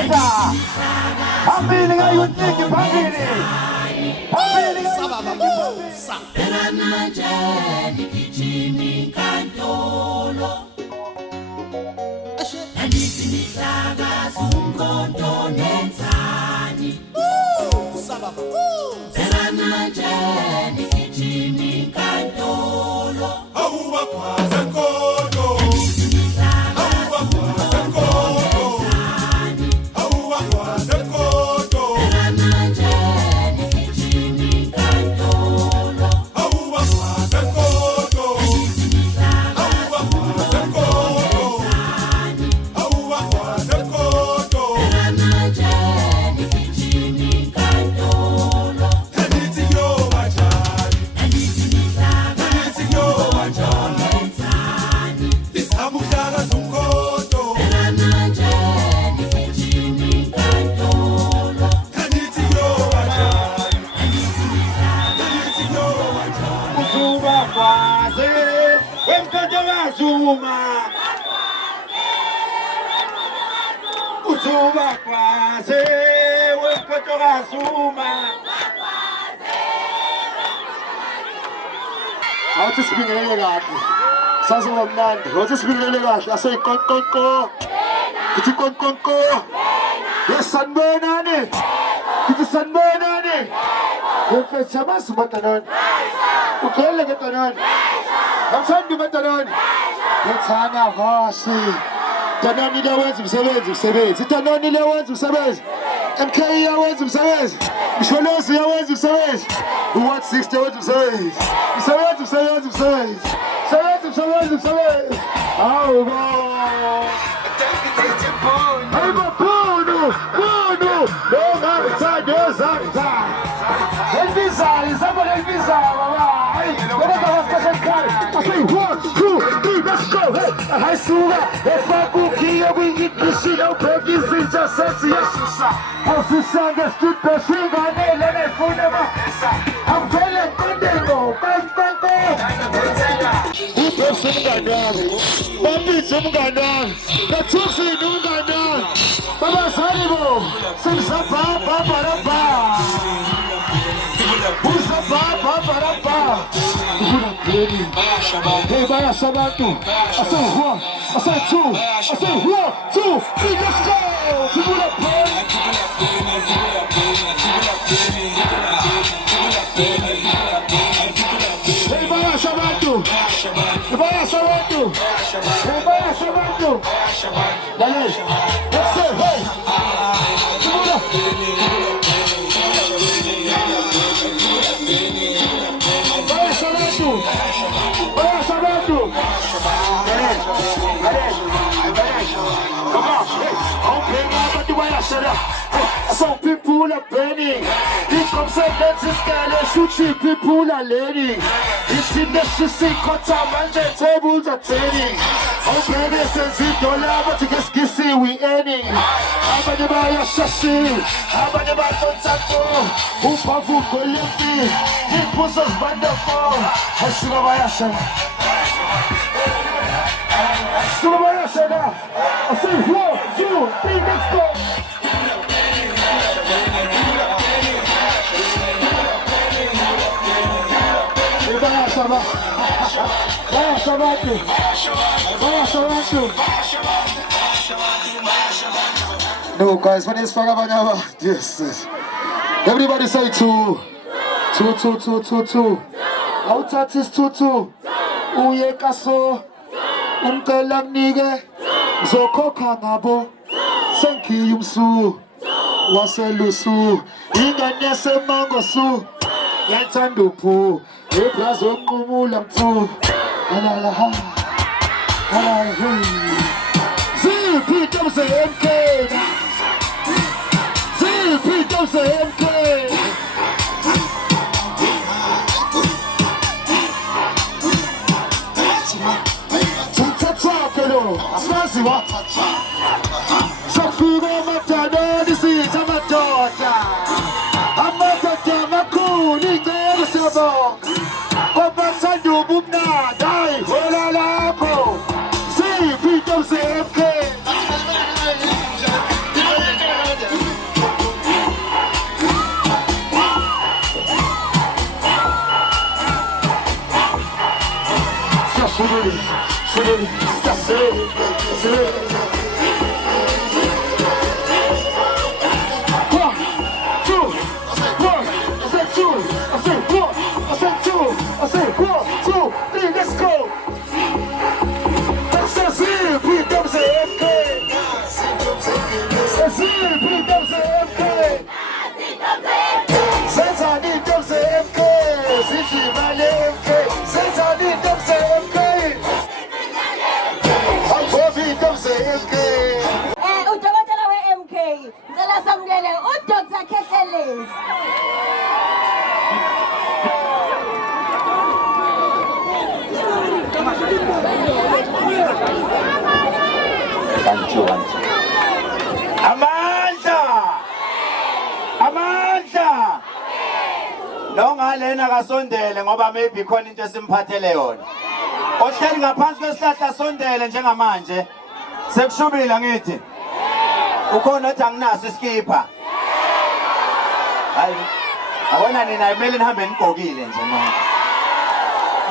Waja. Phambili ngayunciki phambili. Phambili Sabababusa. Manje nikijimi nkantolo. Andithi nihlaka umkhonto nenzani. Sabababusa. Manje nikijimi nkantolo. Awubakwaze nkodo. Uzubakwaze wemkotokazuma. Awuthi sibingelele kahle. Sasingomnandi. Awuthi sibingelele kahle. Ase konkonko. Kithi konkonko. Yes sanibonani. Kithi sanibonani. Yemfethu amazi matanani. Ukhele ketanani. Amthandi matanani. Ngithanda kahle. Tanani lawenza umsebenzi. Tanani lawenza umsebenzi. MK yawenza umsebenzi. Msholozi yawenza umsebenzi. What 60 yawenza umsebenzi. Umsebenzi. Awu bo. Ayibaphuno. Lo ngithanda yozanga. Elbizali somebody elbizali baba. Hayi, kodwa wasicasha ekhaya. I say 1 2 3 let's go. Hey, hayisuka efakukiye kwingidishile ubheka izinja sesiyasusa. Awusisanga street besinganele nefuna mafisa. Amvele nkondengo kankonko. Ubese umngane wami. Bambise umngane wami. Nathusini umngane wami. Babazali bo. Sisabhabhabharabha. Hey, bayasha abantu. I say 1, I say 2, I say 1, 2, 3, let's go. People are playing. Hey, bayasha abantu. Dale. Let's say, hey. People are some people are burning. Here comes a dancer, shooting people are learning. It's in the shit, manje tables are turning. Oh baby, since it don't have what you just see we earning. How about your shashi? How about your contact? Who powerful quality? It was us wonderful. I see my yasha. I say 1, 2, 3, let's go. No guys, when it's Fagabanyava, yes. Everybody say 2. 2. Outside is 2. Uye kaso. Umkelang nige. Zokokha ngabo. Senki yumsu. Waselusu. Ingane semangosu. Yatanduphu. Eplazo kumula mfu. Alala ha. ZP don't say MK. ZP don't say MK. Asmasiwa. Sakugo matado disi chamatota. Amatota makuni ngeke sabo. Obasandu bubna dai hola lapo. See people say MK. That's it. One, two. I said two. I said one. I said two. I said 1, 2, 3. Let's go. That's it. Put them say MK. That's it. Put them say MK. Since I need them say MK. Since you my MK. Since I need them say MK. I'm going them say MK. Udokotela we-MK ngicela samukele uDr. Khehlelezi. Amandla lo ngalena kasondele ngoba maybe khona into esimphathele yona ohleli ngaphansi kwesihlahla sondele njengamanje sekushubile ngithi ukhona othi anginaso iskipha hayi awona nina imele nihambe nigqokile nje manje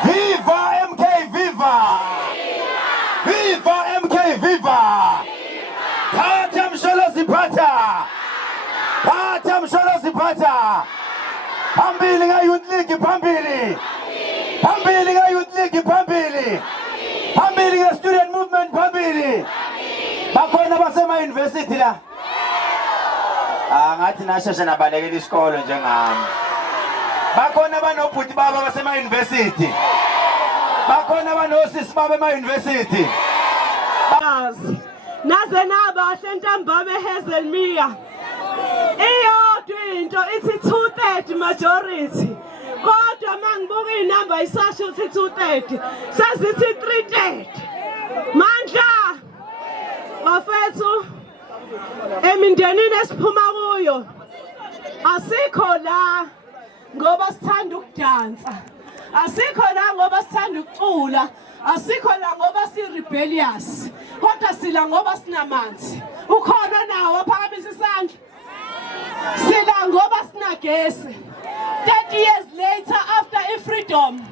viva MK viva viva MK viva phatha msholozi phatha phatha msholozi phatha phambili ka-Youth League phambili phambili ka-Youth League phambili phambili ka-Student Movement phambili bakhona basema-university la ngathi nasheshe nabalekela isikolo njengami bakhona banobhuti baba basema-university bakhona banosisi baba ema-university naze nabahle ntambama eHazelmere iyodwa into ithi 230 majority kodwa mangibuka inamba isasho uthi 230 sezithi 330 mandla bafethu emindenini esiphuma kuyo asikho la ngoba sithanda ukudansa asikho la ngoba sithanda ukucula asikho la ngoba si-rebellious kodwa sila ngoba sinamanzi ukhona nawo aphakamisa isandla sila ngoba sinagesi 30 years later after i-freedom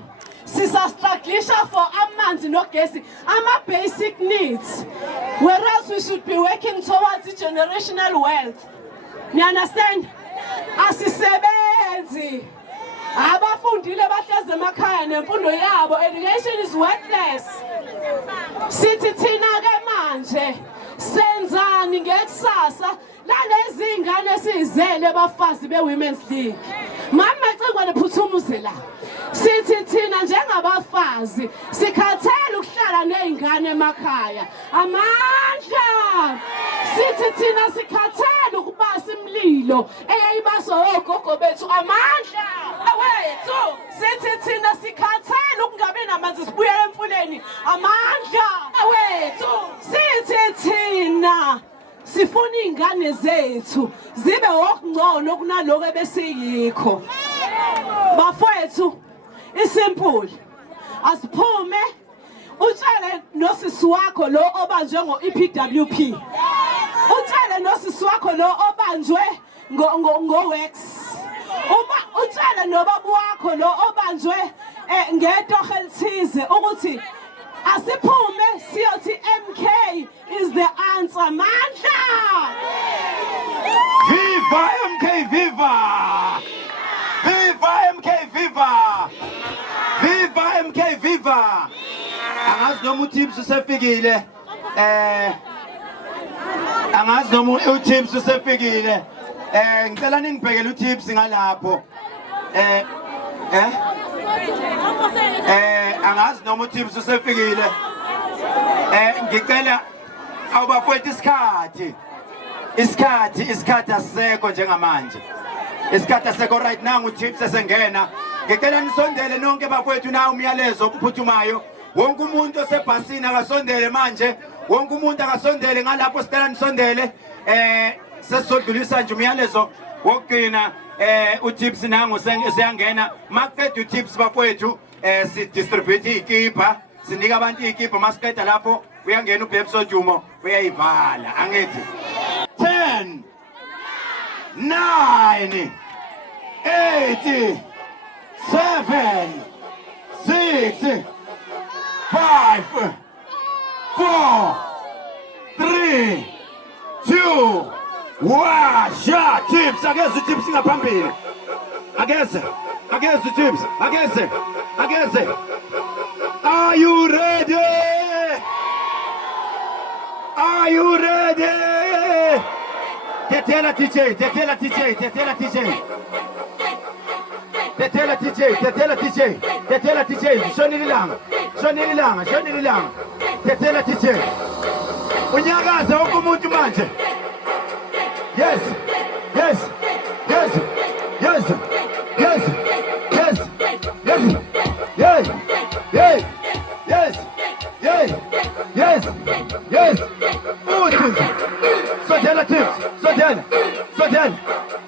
sisastrugglisha for amanzi nogesi ama-basic needs whereas we should be working towards generational wealth. You understand? Asisebenzi abafundile bahleze emakhaya nemfundo yabo education is worthless. Sithi thina ke manje senzani ngekusasa lalezi ingane sizele bafazi be-Women's League. Mama cingwa nephuthumuze la. Sithi thina njengabafazi sikhathele ukuhlala nezingane emakhaya. Amandla. Sithi thina sikhathele ukubasa imililo eyayibaswa ogogo bethu. Amandla. Awethu. Sithi thina sikhathele ukungabi namanzi sibuyele emfuleni. Amandla. Awethu. Sithi thina sifuna ingane zethu zibe okungcono kunaloko ebesiyikho. Bafowethu isimple asiphume utshele nosisi wakho lo obanjwe ngo-EPWP utshele nosisi wakho lo obanjwe ngo-Wax uma utshele nobaba wakho lo obanjwe ngetoho elithize ukuthi asiphume siyothi MK is the answer. Mandla! Viva MK viva! Viva MK viva! Viva MK viva! Angazi noma uTips usefikile. Angazi noma uTips usefikile. Ngicela ningibhekele uTips ngalapho. Angazi noma uTips usefikile. Ngicela awubafowethu isikhathi asisekho njengamanje. Isikhathi asekho right now uTips esengena. Ngicela nisondele nonke bafowethu na umyalezo ophuthumayo. Wonke umuntu osebhasini akasondele manje. Wonke umuntu akasondele ngalapho sicela nisondele. Sesizodlulisa nje umyalezo wokugcina uTips nangu siyangena. Maqedwe uTips bafowethu si distribute ikipa. Sinika abantu ikipa masiqeda lapho uyangena uBebso Jumo uyayivala angithi 10 9 8 7 6 5, 4, 3, 2, 1. Shot tips. Ageze tips ngaphambili. Ageze tips. Ageze. Are you ready? Are you ready? Tetela TJ. Shoni lilanga. Tetela TJ. Unyakaza wonke umuntu manje. Yes.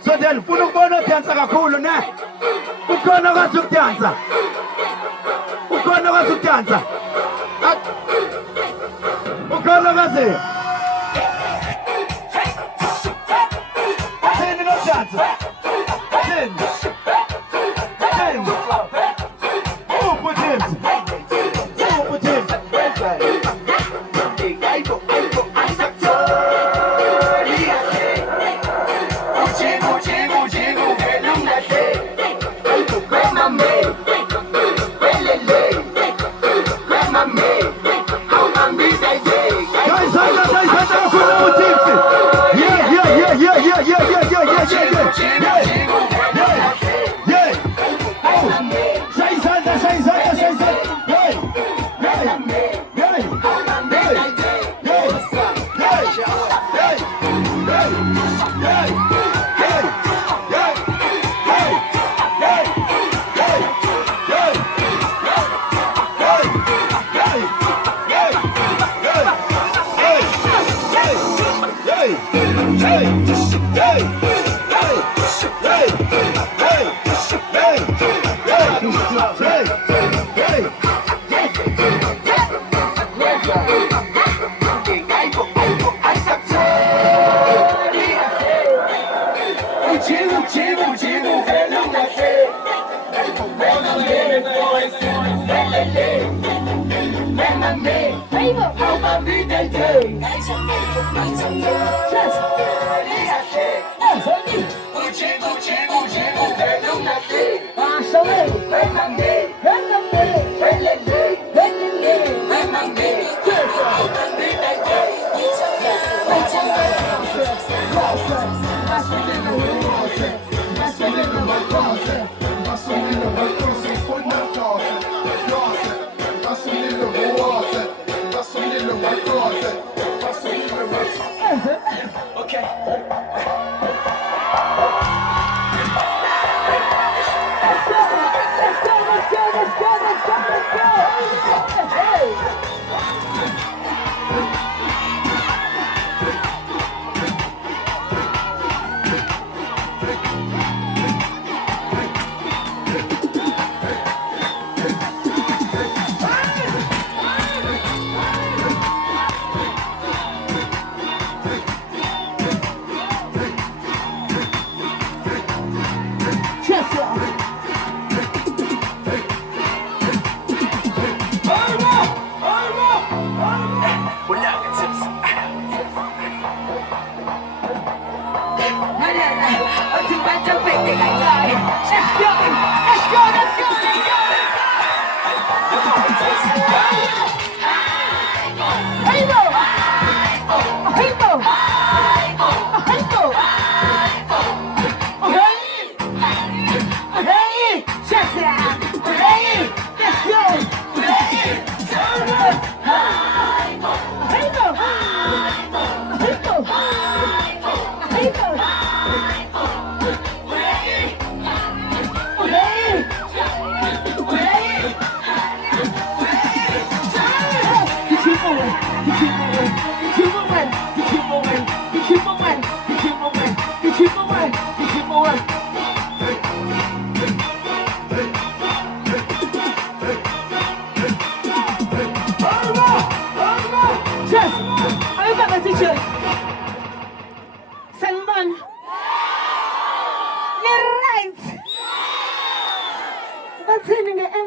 Sodela, funa ukubona udansa kakhulu ne? Ukhona kwazi ukudansa. Ukhona kwazi. Thini lo dansa? Thini. Upho James.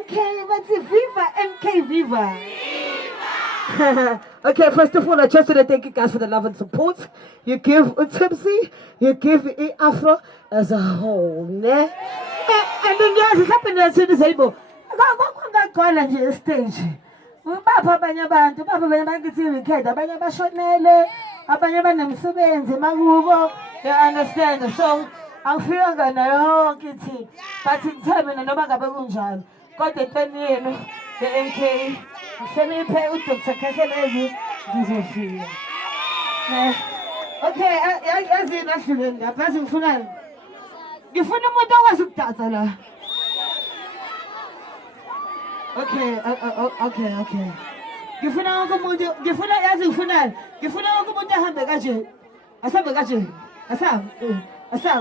MK, viva MK, viva! Okay, first of all, I just want to thank you guys for the love and support you give Tipsy, you give Afro as a whole, ne? And then guys, it's happening to the table. Ngagcwala nje stage. Bapha abanye abantu, bapha abanye bakithi weekend, abanye bashonele, abanye banemsebenzi makubo. You understand? So, angifika nayo yonke ithi, but ngithembe noma ngabe kunjalo. Kodwa entweni yenu, the MK, ngihloniphe uDr. Khehlelezi ngizofika. Okay, yazi nahlule ngapha ngifuna umuntu okwazi ukudansa la. Okay. Ngifuna wonke umuntu, ngifuna yazi ngifunani. Ngifuna wonke umuntu ahambe kanje. Asambe kanje. Asaw.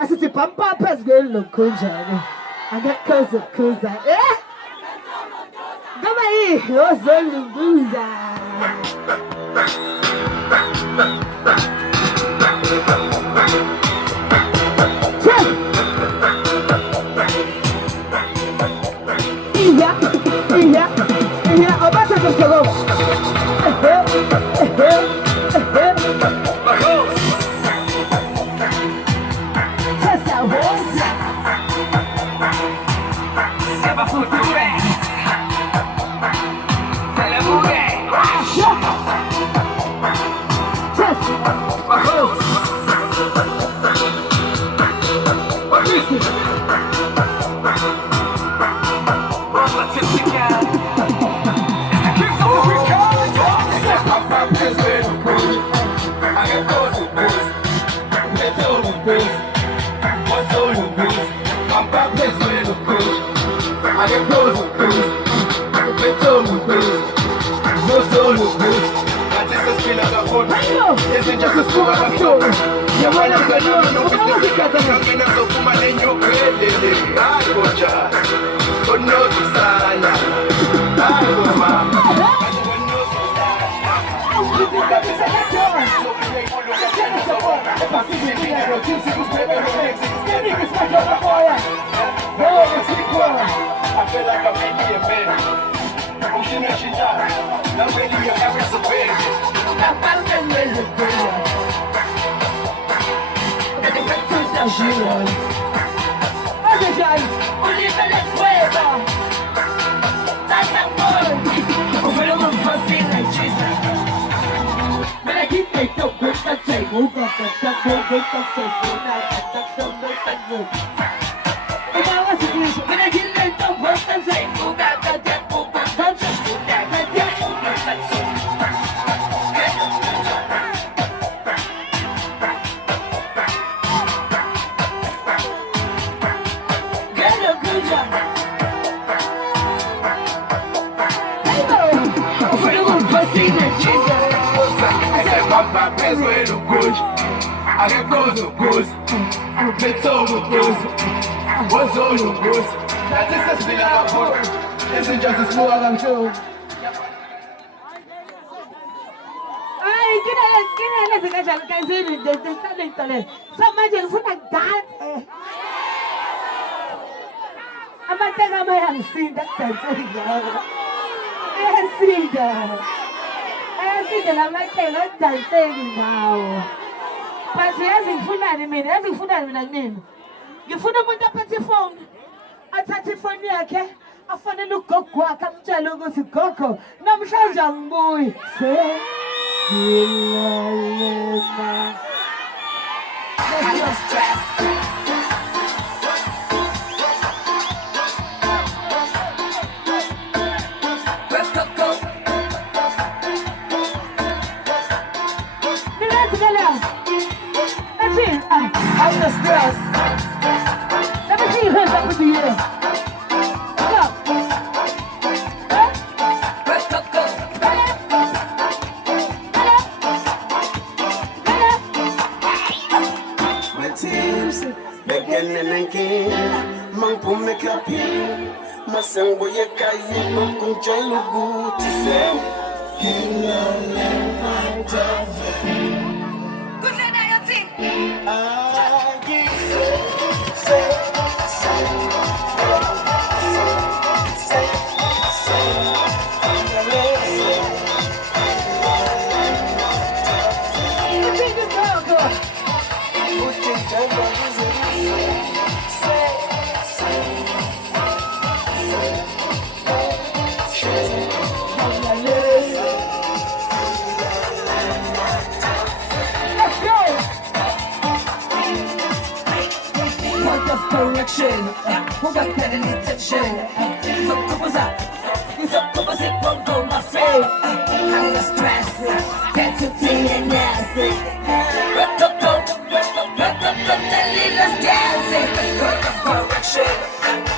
Asithi bumper phezulu lokhunjani. Angekhoze kuza. Ngaba yini ozolunguza. Yeah, about to just go. I feel like I'm really a man. I'm shooting shit out. I'm really a average I get goes of goes, let's all of goes. What's all of goes? That is a still a foot. Isn't just a small and show. But yazingifuna mina kunini. Ngifuna umuntu aphethe ifoni. Athathe ifoni yakhe, afanele ugogo wakhe amtshele ukuthi gogo, namhlanje angibuyi. I'm the stress. Let me see your hands up in the air. Go. Let's go. My teams, beginning and king, Mampu make a pin, Masango Yakayi, Bokum Jalugu, to say, you know, my job. got better attention. So come on up. So come on, sit one go my friend. I'm the stress. That's a thing and nasty. Rock up, the little dancing. Got the correction.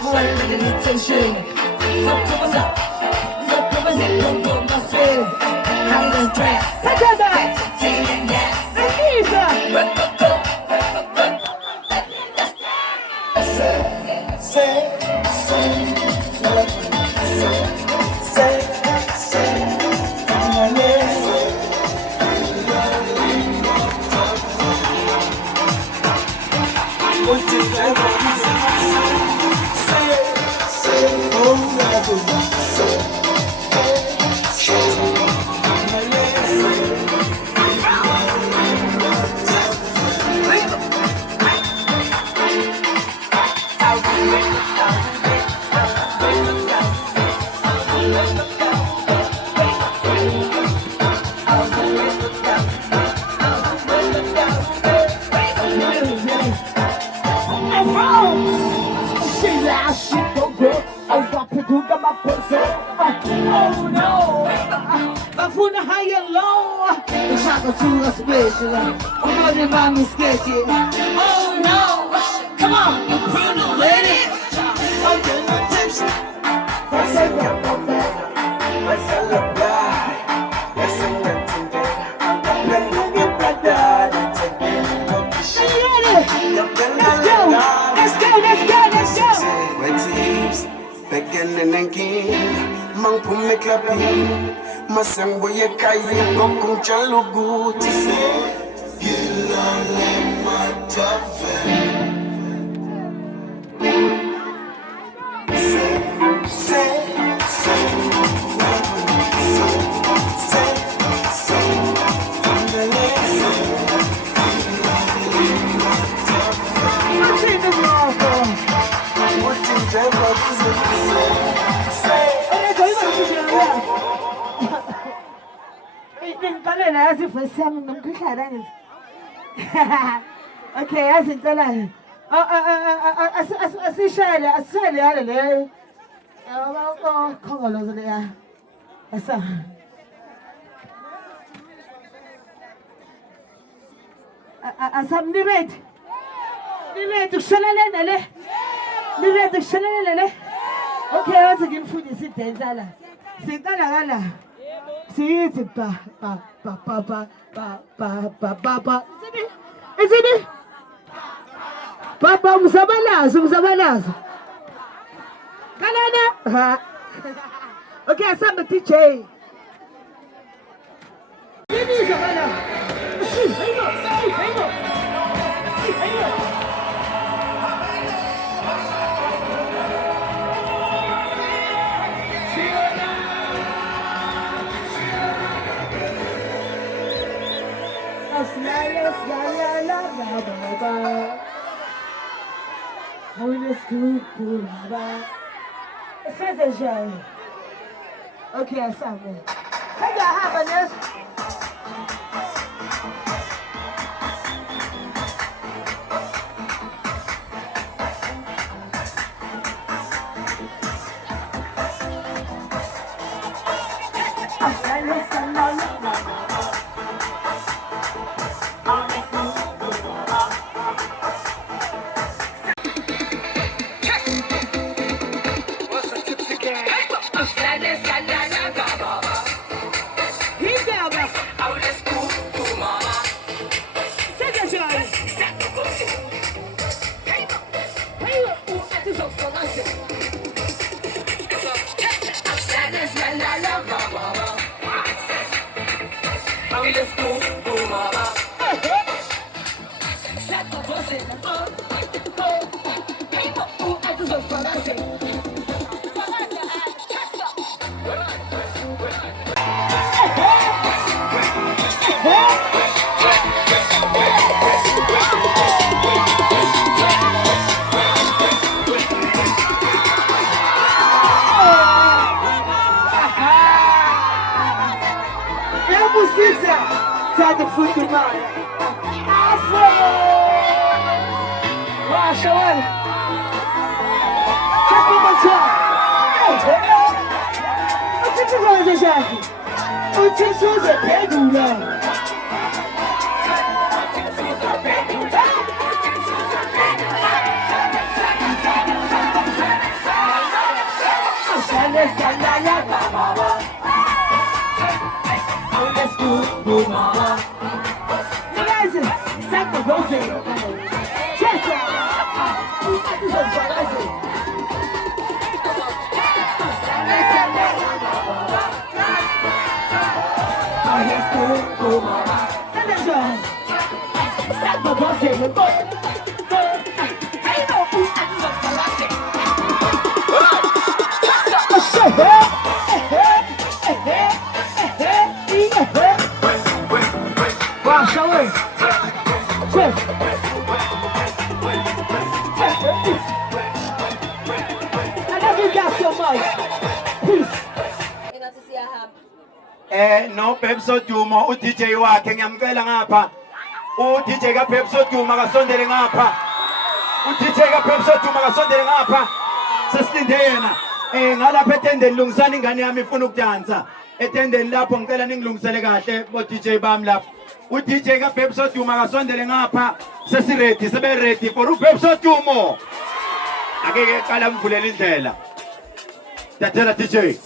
More better attention. So come on up. So come on, sit one go my friend. I'm the stress. That's a thing and nasty. Rock up. Oh no, bafuna high and low. Shaka to a special. I'm running by me sketchy. Oh no, come on, Bruno, let it. I'm getting the tips. Let's go. Beginning and king, man put me clapping. Masang boye kayi kokung chalo good. Hilale matafe. Okay, I think that I see Shirley, I see Shirley. Oh, come on, Rosalia. I saw. I saw the red. The red to Shalala. The red to Shalala. Okay, I was again food is it, Zala. Sit down, see it, Isn't it? Papa, Musabalas. Canada. Okay, I saw the teacher. Okay, I saw it. I got happiness. Inside the freaking mind. Afro! Wash away. Wow, show it. Chris. I love you guys so much. Peace. No Pepso Dumo, uDJ wakhe ngiyamcela ngapha. uDJ ka Pepso Duma kasondele ngapha. uDJ ka Pepso Duma kasondele ngapha. Sesilinde yena. Ngalapha etendeni lungisani ingane yami ifuna ukudansa. Etendeni lapho ngicela ningilungisele kahle bo DJ bami lapha. uDJ ka Pepso Duma kasondele ngapha. Sesiready, sebe ready for uPepso Dumo. Ake qala mvulela indlela. Dathela DJ.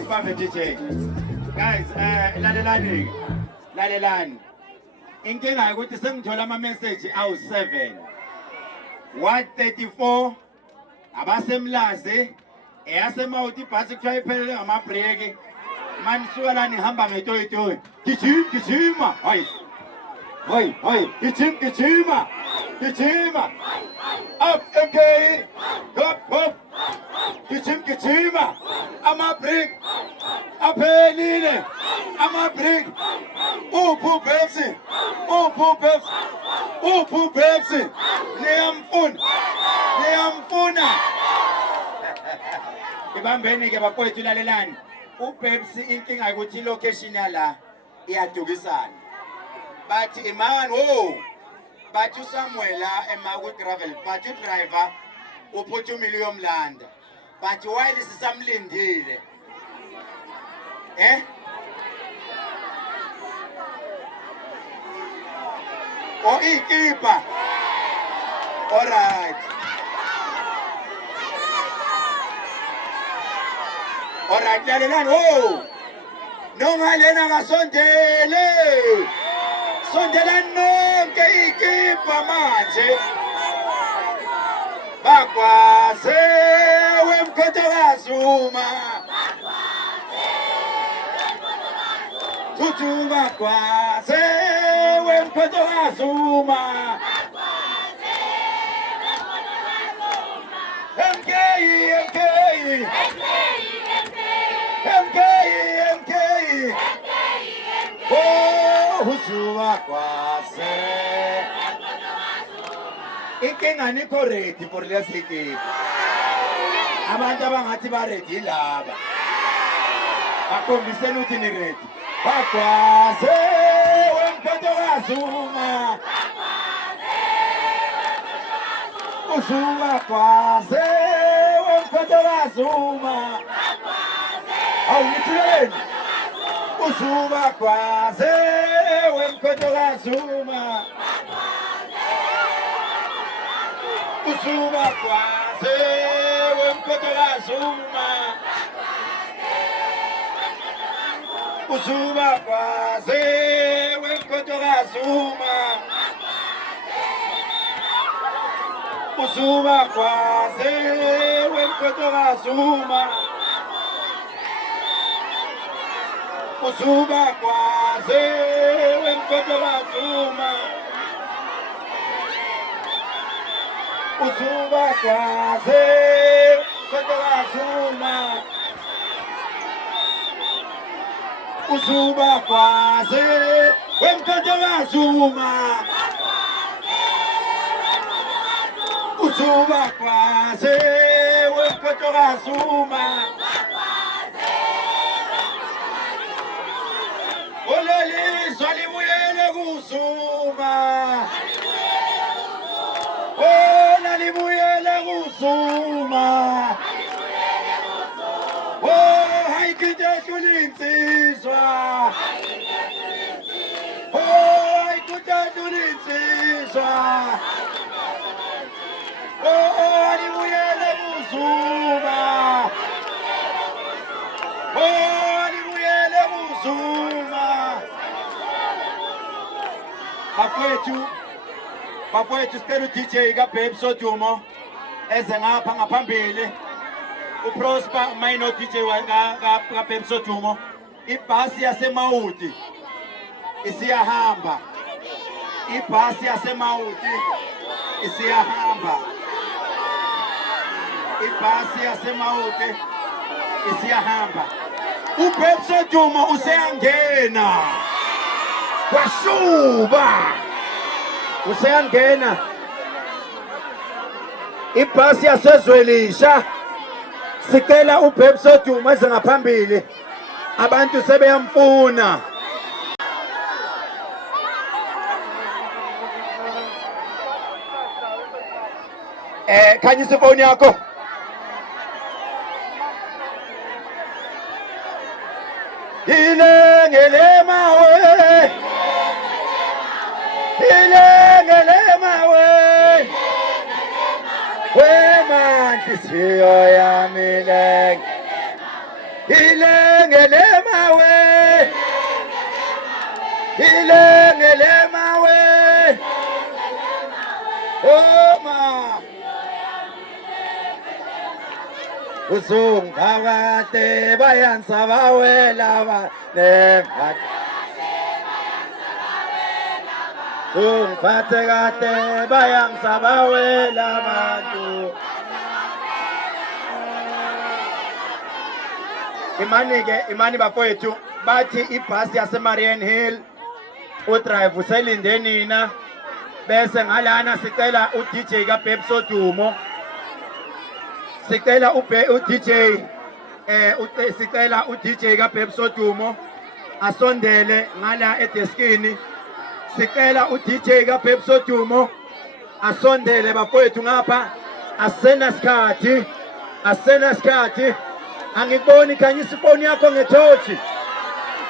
Right, perfect DJ. Guys, lalelani. Inkinga ukuthi sengithola ama message awu7. 134 abasemlazi eyasemawuthi ibhasi kuthiwa iphelele ngama break. Mani suka la nihamba ngetoyitoyi. Gijima. Hayi. Gijima. Up, okay. Up. Gijima. Ama break. Aphelile. Ama break. Uphu Pepsi. Niyamfuna. Ibambeni ke bakwethu lalelani. UPepsi inkinga ukuthi ilocation yala iyadukisana. Bathi imani bathi uSamuel la emaku travel bathi driver uphuthumile uyomlanda. Bathi while sisamlindile. Ikipa. All right. Alright, lalelani, nongalena kasondele. Sondela nonke ikipa manje. Bakwaze wemkhotokazuma. Tutu bakwaze wemkhotokazuma. MK. Husuwa kwase. Inkinga nikho ready for lesi kipa. Abantu abangathi ba ready laba. Bakhombiseni ukuthi ni ready. Bakwaze wemkhotokazuma. Husuwa kwase wemkhotokazuma. Awutheni. Usuba kwaze wemkhotokazuma. Usuba kwaze wemkhotokazuma. Usuba kwaze wemkhotokazuma. Usuba kwaze wemkhotokazuma. Usuba kwaze wemkhotokazuma. Usuba kwaze wemkhotokazuma. Usuba kwaze wemkhotokazuma. Usuba kwaze wemkhotokazuma. Olelizwa libuyele kusuma. Libuyele kusuma. Hayikhithethu linsizwa. Hayikhithethu linsizwa. Libuyele kusuma. Libuyele kusuma. Bafowethu sicela uDJ kaBabes Odumo eze ngapha ngaphambili. UProsper minor DJ kaBabes Odumo. Ibhasi yaseMawuti isiyahamba. Ibhasi yaseMawuti isiyahamba. Ibhasi yaseMawuti isiyahamba. UBabes Odumo useyangena. Washuba. Useyangena. Ibhasi yasezwelisha. Sicela uBabes Odumo eze ngaphambili. Abantu sebeyamfuna. Khanyisa ifoni yakho. Ilengele mawe. Wema nhliziyo yami ilengele Usungavate bayan sabawela ba nemat. Sungpate bayan sabawela bantu. Imani bafowethu bathi ibhasi yaseMarian Hill udrive uselinde nina bese ngalana sicela uDJ kaBebso Dumo. Sicela uDJ sicela uDJ kaBebso Dumo asondele ngala edeskini. Sicela uDJ kaBebso Dumo asondele bafowethu ngapha. Asena skhathi angikuboni. Khanyisa ifoni yakho ngetochi.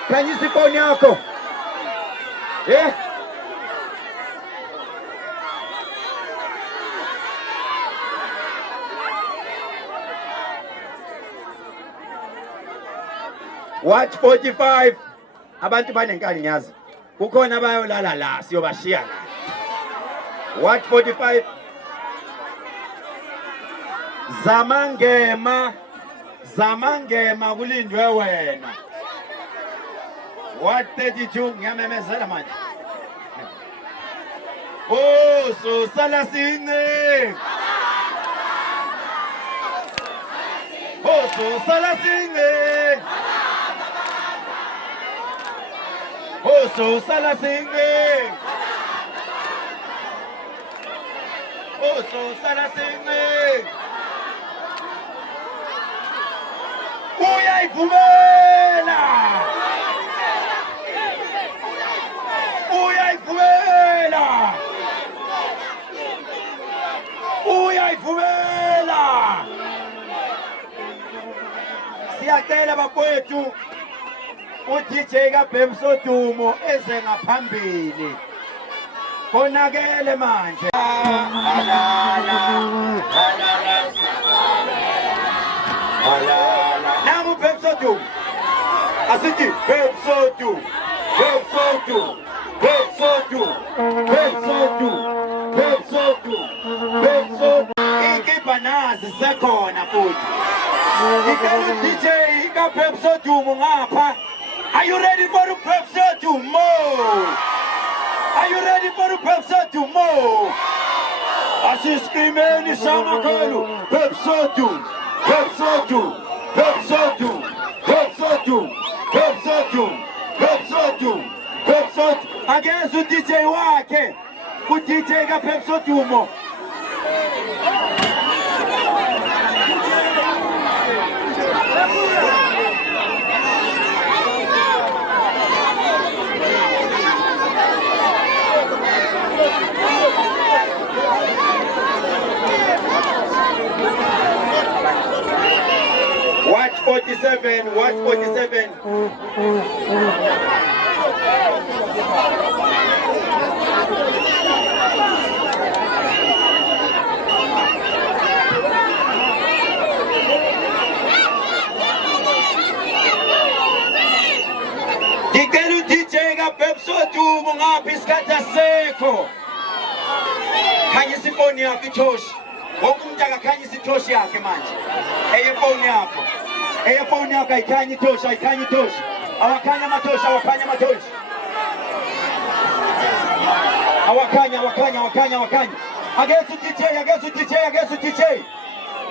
Khanyisa ifoni yakho. Watch 45 abantu banenkani ngiyazi kukhona abayolala la siyobashiya la. Watch 45 zamangema kulindwe wena. What 32 ngiyamemezela manje. Oh so salasini. Oh so salasini. Oh so salasini. Oh so salasini. Uyayivumela. Uyayivumela. Uyayivumela. Siyacela bafowethu uDJ kaBebso Dumo eze ngaphambili. Konakele manje. Namu Bebso Dumo. Asithi Bebso Dumo. Bebso Dumo. Bebso Dumo. Bebso Dumo. Bebso Dumo. Bebso Dumo. Ikipa nazi sekhona futhi. Ngicela uDJ kaBebso Dumo ngapha. Are you ready for the Bebso Dumo? Are you ready for the Bebso Dumo? Asiscreaming Samakolu. Bebso Dumo. Bebso Dumo. Bebso Dumo. Bebso Dumo. Bebso Dumo. Bebso Dumo. Bebso Dumo. Against uDJ wakhe. uDJ kaBebso Dumo. Watch 47, watch 47. Ngicela uDJ kaBebso Dumo ngapha isikhathi asekho. Khanyisa ifoni yakho ithoshi. Wonke umuntu akakhanyisa ithoshi yakhe manje. Eyefoni yakho. Eyefoni yakho ayikhanya ithoshi, ayikhanya ithoshi. Awakhanya amathoshi, awakhanya amathoshi. Awakhanya. Against uDJ.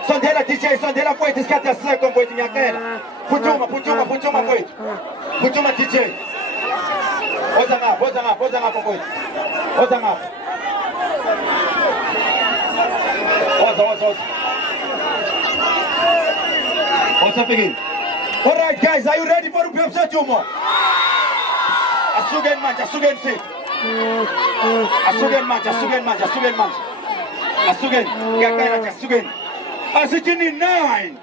Sondela DJ, sondela mfowethu isikhathi asekho mfowethu ngiyacela. Phuthuma mfowethu. Phuthuma DJ. Woza ngapha mfowethu. Woza ngapha. Woza. What's up again? All right, guys, are you ready for the Bebso Dumo? Asugen manje. Asugen. Ngiyacela nje asugen. Asithini 9.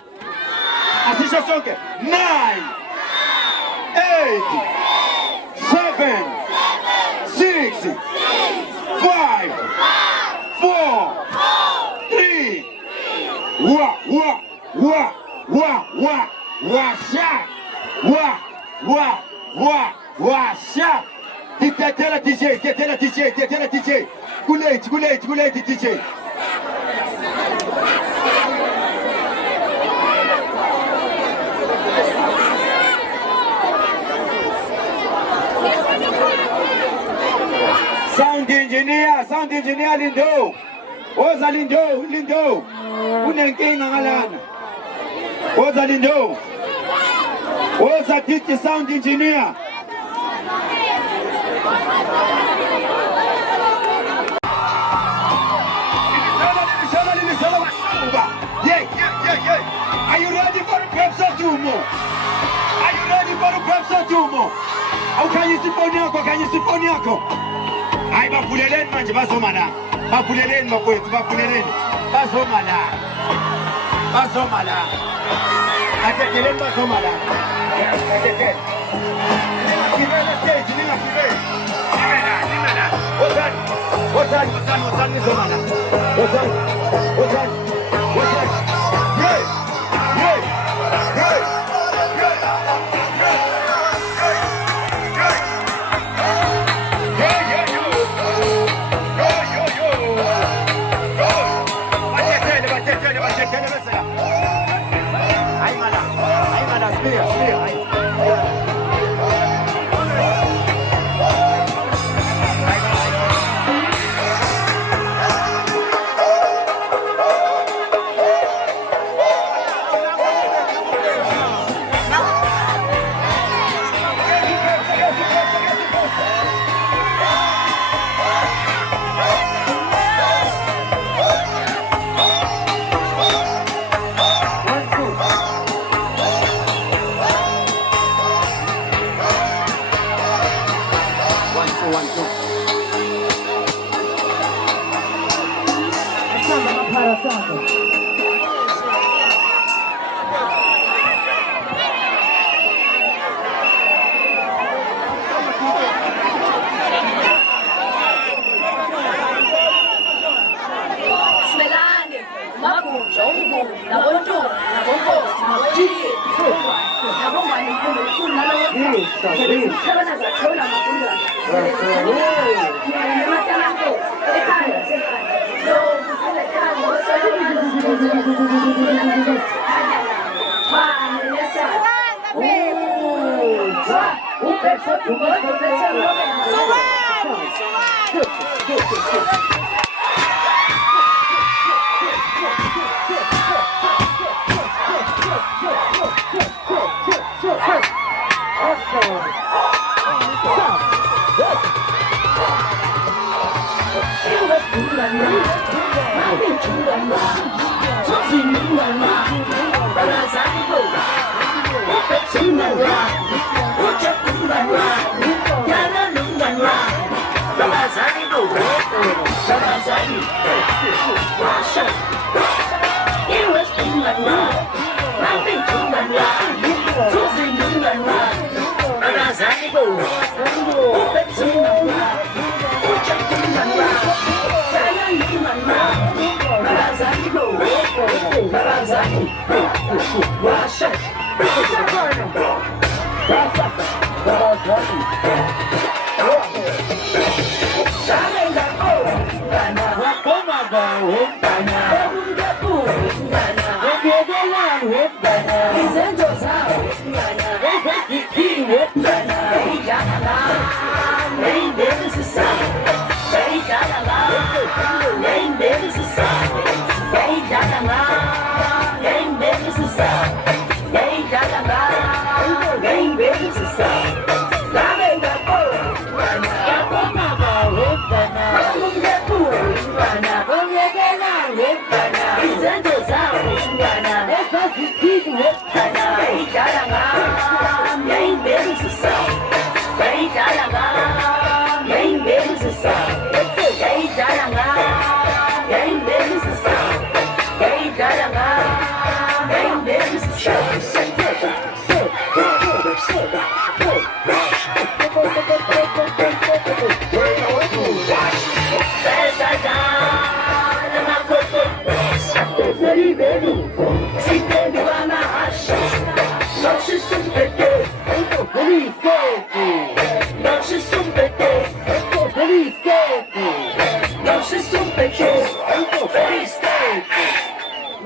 Asisho sonke 9. 8. 7. 6. 5. 4. 3. Wa. Wa. sha. Tell a DJ. Good late, DJ. Sound engineer Lindo. Oza Lindo. Unenkinga ngalana. Oza Lindo. Oza DJ sound engineer. Yeah. Are you ready for a Pepsi Tumo? How can you siponi yako? Ai bapuleleni manje bazomana. Bapuleleni bakwethu, bazomana. Atekeleni bazomana. Atekeleni. Kibele stage nina kibele. Nimena. Ozan nizomana. Ozan.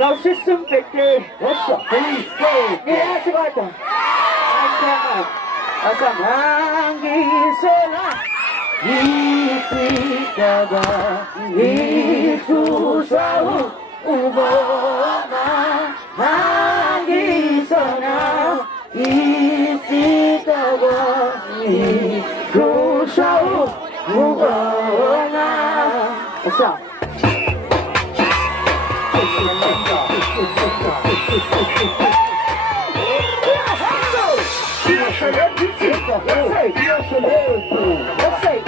Now system picture. What's up? Please go. Yeah, sigurado. Asamhangisola Isitaga Isusahu Ubona Hangisola Isitaga Isusahu Ubona Asa Let's say,